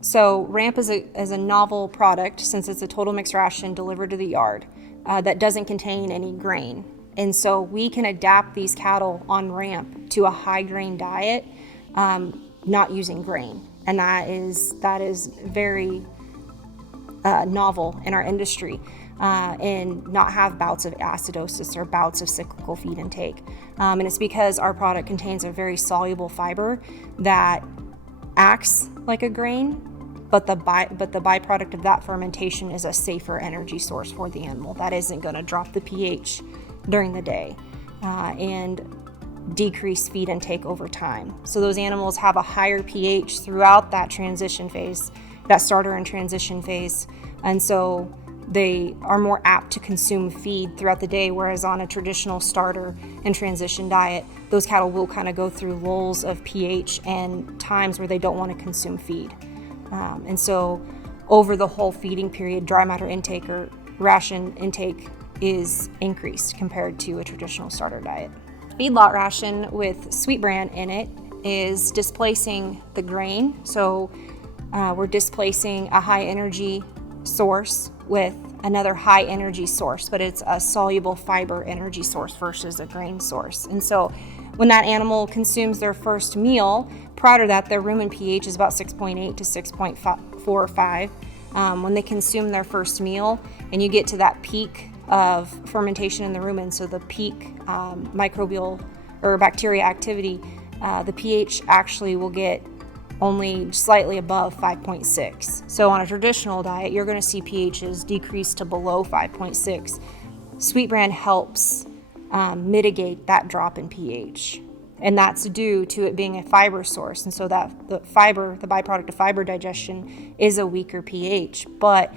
So RAMP is a novel product, since it's a total mixed ration delivered to the yard that doesn't contain any grain. And so we can adapt these cattle on RAMP to a high grain diet, not using grain. And that is very novel in our industry, and not have bouts of acidosis or bouts of cyclical feed intake. And it's because our product contains a very soluble fiber that acts like a grain, but the byproduct of that fermentation is a safer energy source for the animal that isn't going to drop the pH during the day and decrease feed intake over time. So those animals have a higher pH throughout that transition phase, that starter and transition phase, and so they are more apt to consume feed throughout the day, whereas on a traditional starter and transition diet, those cattle will kind of go through lulls of pH and times where they don't want to consume feed. And so over the whole feeding period, dry matter intake or ration intake is increased compared to a traditional starter diet. Feedlot ration with Sweet Bran in it is displacing the grain. So we're displacing a high energy source with another high energy source, but it's a soluble fiber energy source versus a grain source. And so when that animal consumes their first meal, prior to that, their rumen pH is about 6.8 to 6.4 or 5. When they consume their first meal and you get to that peak of fermentation in the rumen, so the peak microbial or bacteria activity, the pH actually will get only slightly above 5.6. So on a traditional diet, you're going to see pHs decrease to below 5.6. Sweet Bran helps mitigate that drop in pH. And that's due to it being a fiber source. And so that the fiber, the byproduct of fiber digestion, is a weaker pH, but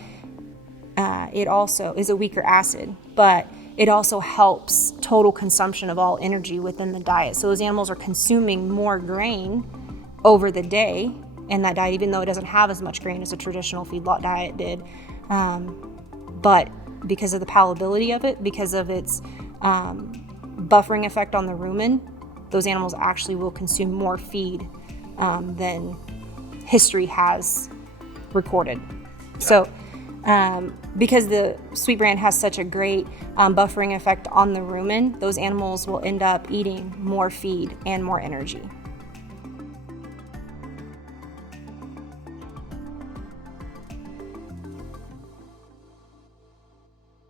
it also is a weaker acid, but it also helps total consumption of all energy within the diet. So those animals are consuming more grain over the day in that diet, even though it doesn't have as much grain as a traditional feedlot diet did. But because of the palatability of it, because of its buffering effect on the rumen, those animals actually will consume more feed than history has recorded. So because the Sweet Bran has such a great buffering effect on the rumen, those animals will end up eating more feed and more energy.